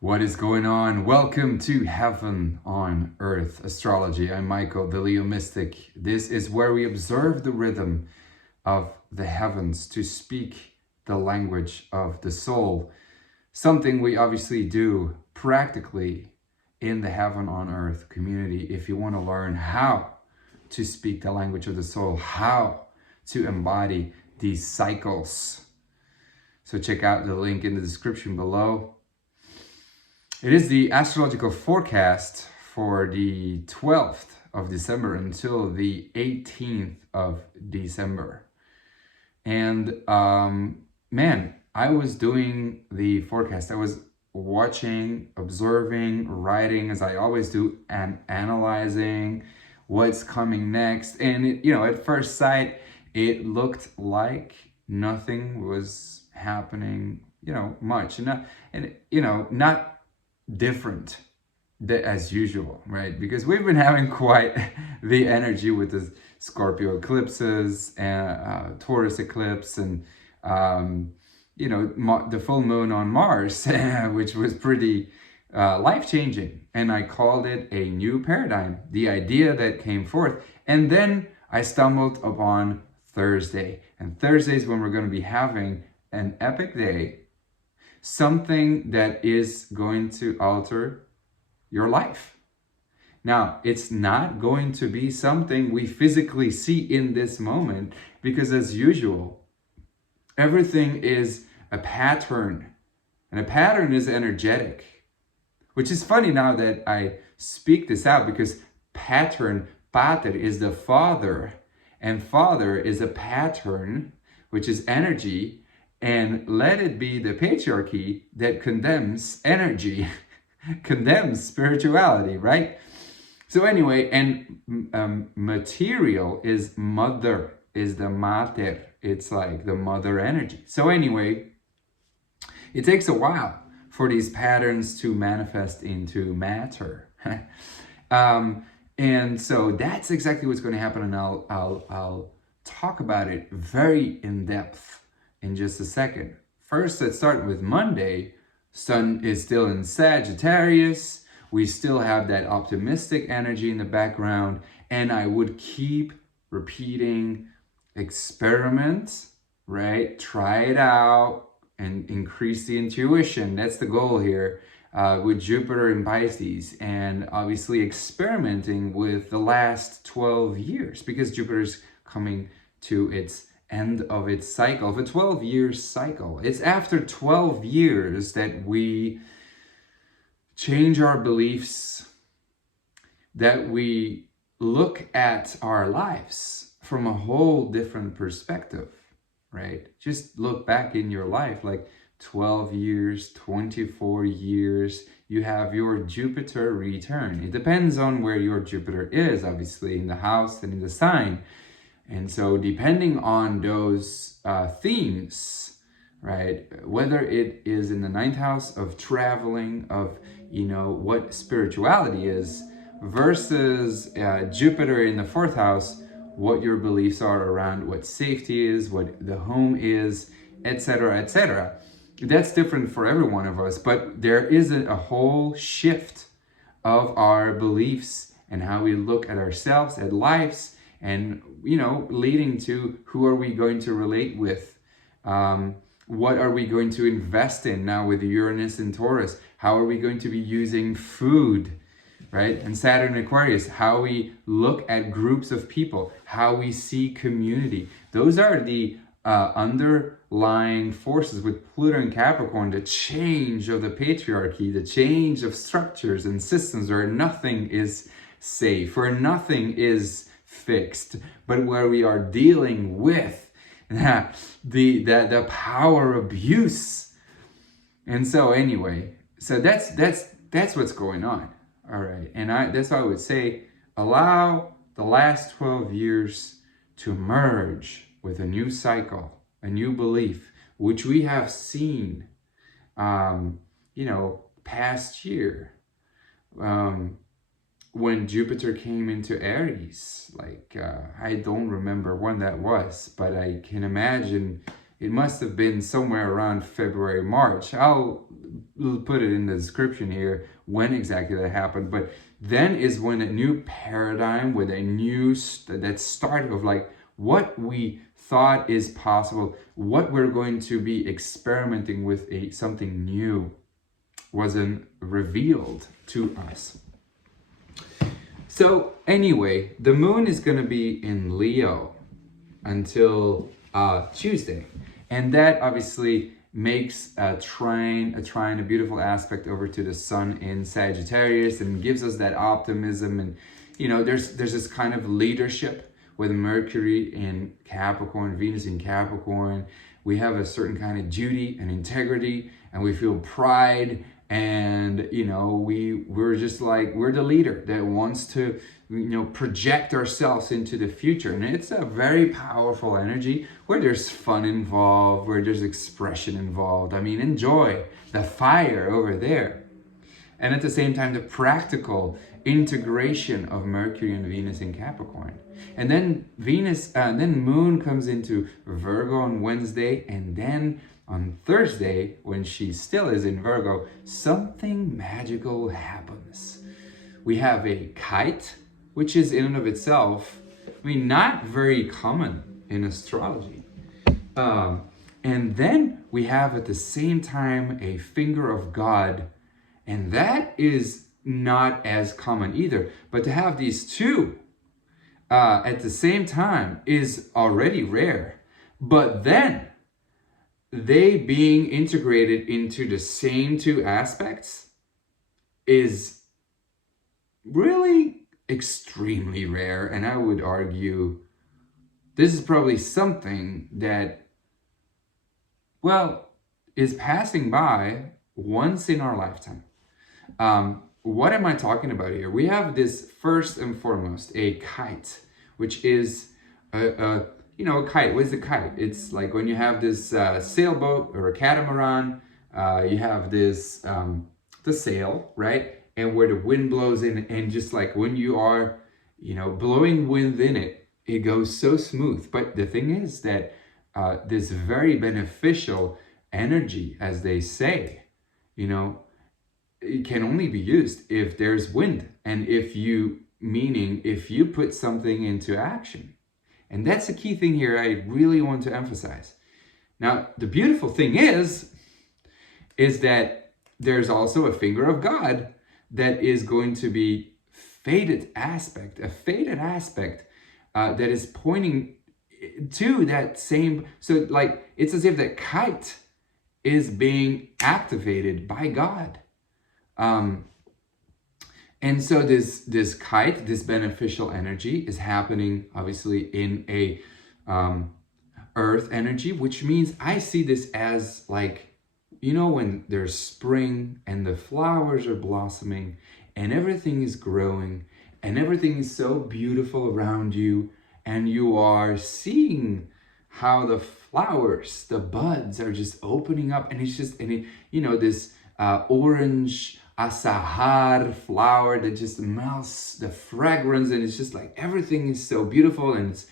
What is going on? Welcome to Heaven on Earth Astrology. I'm Michael, the Leo Mystic. This is where we observe the rhythm of the heavens to speak the language of the soul. Something we obviously do practically in the Heaven on Earth community if you want to learn how to speak the language of the soul, how to embody these cycles. So check out the link in the description below. It is the astrological forecast for the 12th of December until the 18th of December. And man, I was doing the forecast. I was watching, observing, writing as I always do, and analyzing what's coming next. And at first sight, it looked like nothing was happening, much. Not different as usual, right? Because we've been having quite the energy with the Scorpio eclipses and Taurus eclipse and the full moon on Mars, which was pretty life-changing. And I called it a new paradigm, the idea that came forth. And then I stumbled upon Thursday. And Thursday is when we're going to be having an epic day, something that is going to alter your life. Now, it's not going to be something we physically see in this moment because, as usual, everything is a pattern, and a pattern is energetic, which is funny now that I speak this out because pattern, pater, is the father, and father is a pattern, which is energy. And let it be the patriarchy that condemns energy, condemns spirituality, right? So anyway, and material is mother, is the mater. It's like the mother energy. So anyway, it takes a while for these patterns to manifest into matter. And so that's exactly what's going to happen. And I'll talk about it very in depth in just a second. First, let's start with Monday. Sun is still in Sagittarius. We still have that optimistic energy in the background. And I would keep repeating, experiment, right? Try it out and increase the intuition. That's the goal here with Jupiter in Pisces. And obviously experimenting with the last 12 years because Jupiter's coming to its end of its cycle, of a 12-year cycle. It's after 12 years that we change our beliefs, that we look at our lives from a whole different perspective, right? Just look back in your life, like 12 years, 24 years, you have your Jupiter return. It depends on where your Jupiter is, obviously, in the house and in the sign. And so depending on those themes, right, whether it is in the 9th house of traveling, of, what spirituality is, versus Jupiter in the 4th house, what your beliefs are around what safety is, what the home is, etc., etc. That's different for every one of us, but there is a whole shift of our beliefs and how we look at ourselves, at lives, and leading to who are we going to relate with, what are we going to invest in now with Uranus and Taurus, how are we going to be using food, right? And Saturn and Aquarius, how we look at groups of people, how we see community. Those are the underlying forces with Pluto and Capricorn, the change of the patriarchy, the change of structures and systems where nothing is safe, where nothing is fixed, but where we are dealing with the power abuse. And so anyway, so that's what's going on. All right, and that's why I would say allow the last 12 years to merge with a new cycle, a new belief, which we have seen past year. When Jupiter came into Aries, I don't remember when that was, but I can imagine it must have been somewhere around February, March. I'll put it in the description here when exactly that happened. But then is when a new paradigm with a new that start of like what we thought is possible, what we're going to be experimenting with, something new wasn't revealed to us. So anyway, the moon is going to be in Leo until Tuesday, and that obviously makes a beautiful aspect over to the sun in Sagittarius, and gives us that optimism. And there's this kind of leadership with Mercury in Capricorn, Venus in Capricorn. We have a certain kind of duty and integrity, and we feel pride. And we're just like, we're the leader that wants to project ourselves into the future. And it's a very powerful energy where there's fun involved, where there's expression involved. I mean, enjoy the fire over there. And at the same time, the practical integration of Mercury and Venus in Capricorn. And then then Moon comes into Virgo on Wednesday, and then on Thursday, when she still is in Virgo, something magical happens. We have a kite, which is in and of itself, not very common in astrology. And then we have at the same time a finger of God, and that is not as common either. But to have these two at the same time is already rare. But then they being integrated into the same two aspects is really extremely rare. And I would argue this is probably something that, is passing by once in our lifetime. What am I talking about here? We have this, first and foremost, a kite, which is a kite. What is a kite? It's like when you have this sailboat or a catamaran, you have this, the sail, right? And where the wind blows in, and just like when you are, blowing wind in it, it goes so smooth. But the thing is that this very beneficial energy, as they say, it can only be used if there's wind, and if you put something into action. And that's the key thing here I really want to emphasize. Now, the beautiful thing is that there's also a finger of God that is going to be a faded aspect that is pointing to that same. So like, it's as if that kite is being activated by God. And so this kite, this beneficial energy, is happening obviously in a earth energy, which means I see this as like, when there's spring and the flowers are blossoming and everything is growing and everything is so beautiful around you, and you are seeing how the flowers, the buds are just opening up, and it's just, this orange asahar flower that just melts the fragrance, and it's just like everything is so beautiful, and it's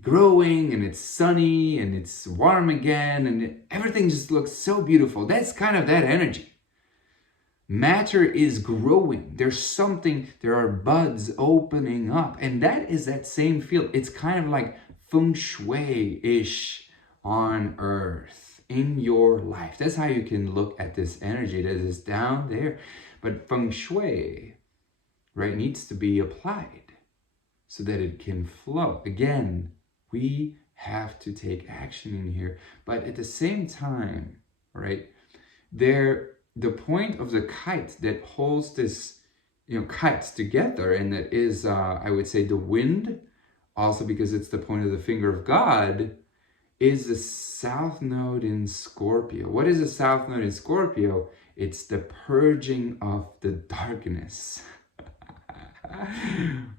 growing, and it's sunny, and it's warm again, and everything just looks so beautiful. That's kind of that energy. Matter is growing. There are buds opening up, and that is that same field. It's kind of like feng shui-ish on earth in your life. That's how you can look at this energy that is down there. But feng shui, right, needs to be applied so that it can flow. Again, we have to take action in here. But at the same time, right, the point of the kite that holds this, kites together, and that is, I would say, the wind, also because it's the point of the finger of God, is the South Node in Scorpio. What is the South Node in Scorpio? It's the purging of the darkness.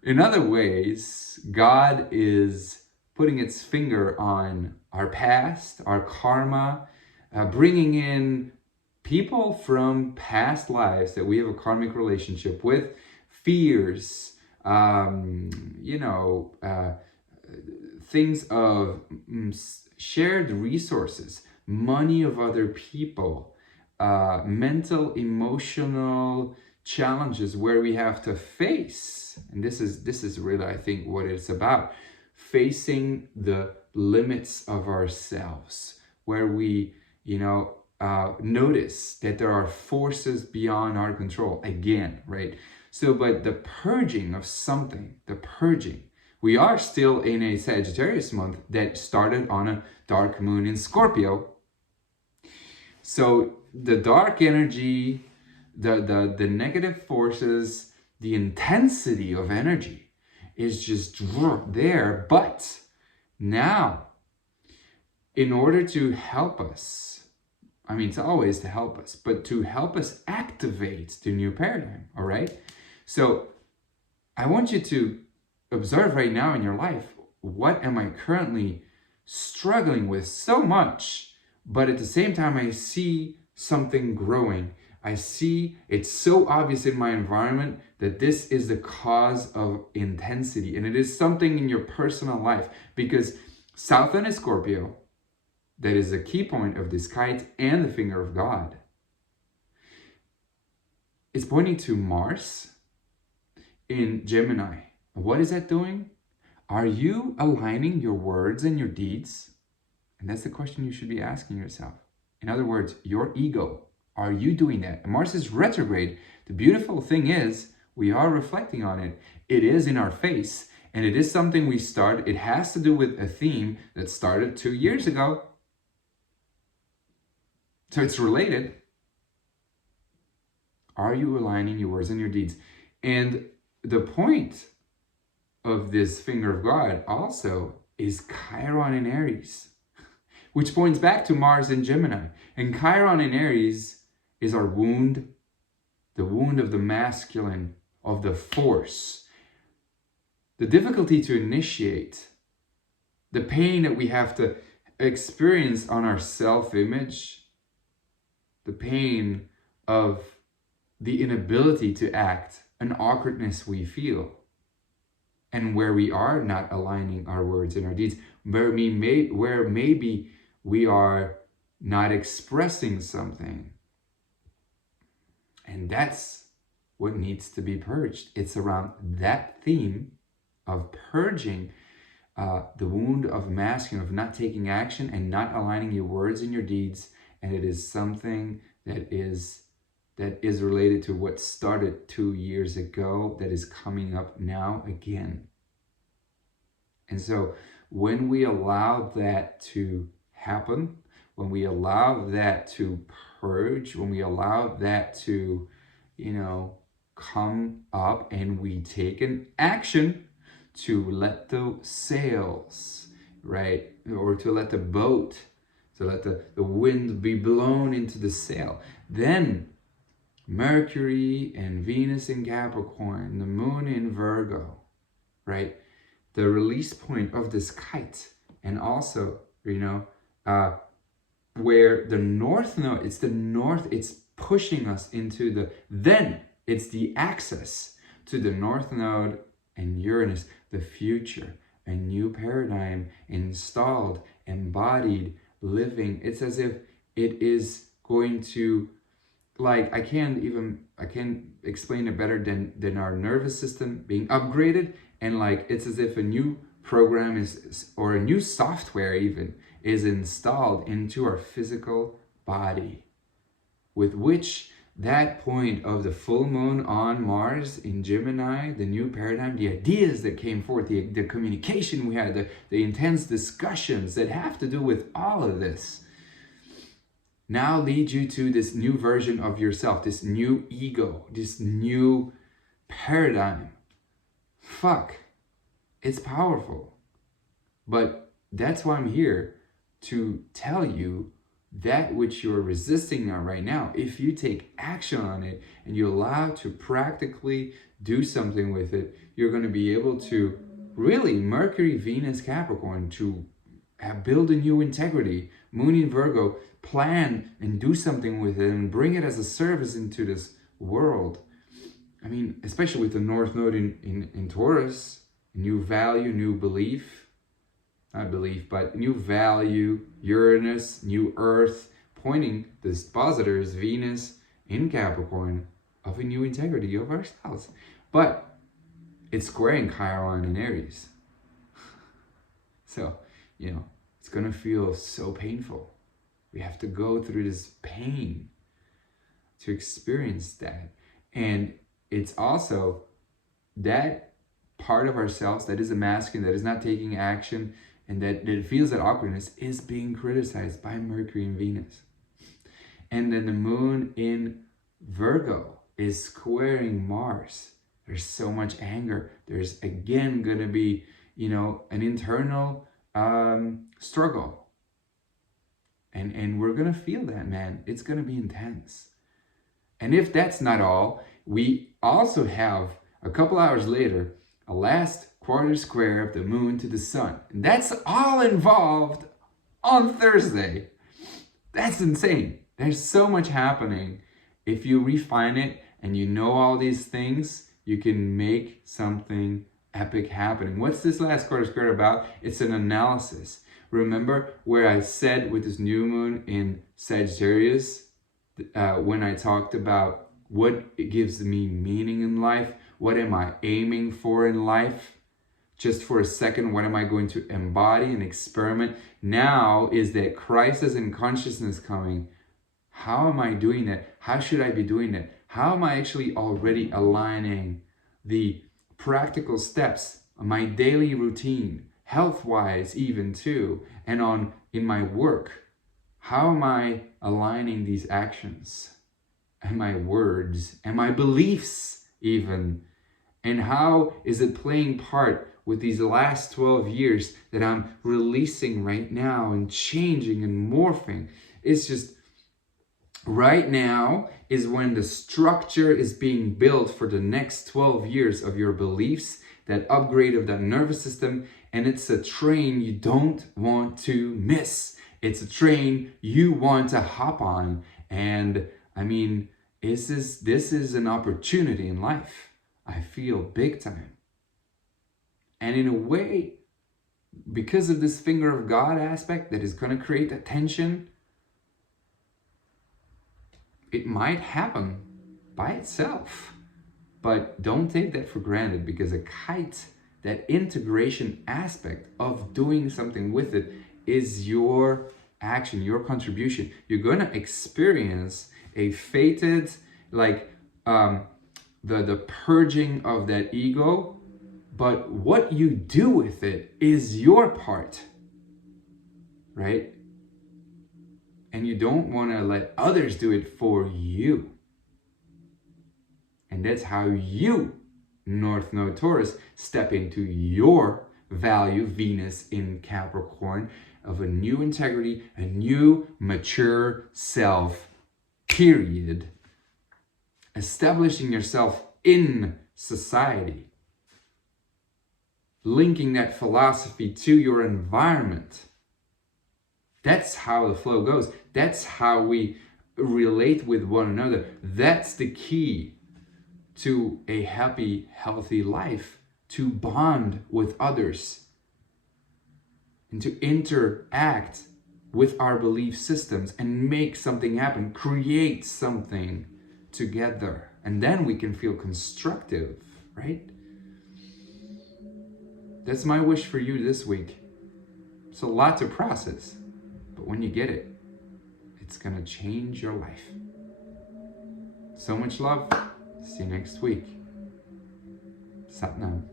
In other ways, God is putting its finger on our past, our karma, bringing in people from past lives that we have a karmic relationship with, fears, things of shared resources, money of other people, mental, emotional challenges where we have to face, and this is really, I think, what it's about, facing the limits of ourselves, where we, notice that there are forces beyond our control again, right? So, but the purging of something, we are still in a Sagittarius month that started on a dark moon in Scorpio. So the dark energy, the negative forces, the intensity of energy is just there. But now, in order to help us, I mean, it's always to help us, but to help us activate the new paradigm, all right? So I want you to observe right now in your life, what am I currently struggling with so much, but at the same time, I see something growing. I see it's so obvious in my environment that this is the cause of intensity, and it is something in your personal life, because Southern is Scorpio, that is a key point of this kite and the finger of God. It's pointing to Mars in Gemini. What is that doing? Are you aligning your words and your deeds? And that's the question you should be asking yourself. In other words, your ego. Are you doing that? And Mars is retrograde. The beautiful thing is, we are reflecting on it. It is in our face, and it is something we started. It has to do with a theme that started 2 years ago. So it's related. Are you aligning your words and your deeds? And the point of this finger of God also is Chiron in Aries, which points back to Mars in Gemini. And Chiron in Aries is our wound, the wound of the masculine, of the force, the difficulty to initiate, the pain that we have to experience on our self-image, the pain of the inability to act, an awkwardness we feel, and where we are not aligning our words and our deeds, where maybe we are not expressing something. And that's what needs to be purged. It's around that theme of purging the wound of masculine, of not taking action and not aligning your words and your deeds. And it is something that is related to what started 2 years ago, that is coming up now again. And so when we allow that to happen, when we allow that to purge, when we allow that to, come up, and we take an action to let the sails, right, or to let the boat, to let the wind be blown into the sail, then Mercury and Venus in Capricorn, the moon in Virgo, right? The release point of this kite. And also, where the north node, it's pushing us into then it's the access to the north node and Uranus, the future, a new paradigm installed, embodied, living. It's as if it is going to, I can't explain it better than our nervous system being upgraded, and it's as if a new program or a new software even is installed into our physical body, with which that point of the full moon on Mars in Gemini, the new paradigm, the ideas that came forth, the communication we had, the intense discussions that have to do with all of this, now lead you to this new version of yourself, this new ego, this new paradigm. Fuck, it's powerful. But that's why I'm here, to tell you that which you're resisting now, right now, if you take action on it and you allow to practically do something with it, you're going to be able to really, Mercury, Venus, Capricorn, to build a new integrity, moon in Virgo, plan and do something with it and bring it as a service into this world. I mean, especially with the North Node in Taurus, new value, new belief, not belief, but new value, Uranus, new earth, pointing the dispositor is Venus in Capricorn of a new integrity of ourselves. But it's squaring Chiron in Aries. So, you know, it's going to feel so painful. We have to go through this pain to experience that. And it's also that part of ourselves that is a masculine, that is not taking action, and that feels that awkwardness is being criticized by Mercury and Venus. And then the moon in Virgo is squaring Mars. There's so much anger. There's again going to be, you know, an internal struggle. And we're going to feel that, man. It's going to be intense. And if that's not all, we also have a couple hours later, a last quarter square of the moon to the sun. And that's all involved on Thursday. That's insane. There's so much happening. If you refine it and you know all these things, you can make something epic happening. What's this last quarter square about? It's an analysis. Remember where I said with this new moon in Sagittarius, when I talked about what gives me meaning in life, what am I aiming for in life? Just for a second, what am I going to embody and experiment? Now is that crisis in consciousness coming. How am I doing that? How should I be doing that? How am I actually already aligning the practical steps on my daily routine, health-wise even too, and in my work? How am I aligning these actions and my words and my beliefs even? And how is it playing part with these last 12 years that I'm releasing right now and changing and morphing? It's just right now is when the structure is being built for the next 12 years of your beliefs, that upgrade of that nervous system. And it's a train you don't want to miss. It's a train you want to hop on. And I mean, this is an opportunity in life. I feel big time. And in a way, because of this finger of God aspect that is going to create that tension, it might happen by itself. But don't take that for granted, because a kite, that integration aspect of doing something with it, is your action, your contribution. You're going to experience a fated, like, the purging of that ego, but what you do with it is your part, right? And you don't want to let others do it for you. And that's how you, North Node Taurus, step into your value, Venus in Capricorn, of a new integrity, a new mature self, period. Establishing yourself in society. Linking that philosophy to your environment. That's how the flow goes. That's how we relate with one another. That's the key to a happy, healthy life. To bond with others. And to interact with our belief systems and make something happen. Create something together. And then we can feel constructive, right? That's my wish for you this week. It's a lot to process, but when you get it, it's gonna change your life. So much love. See you next week. Sat Nam.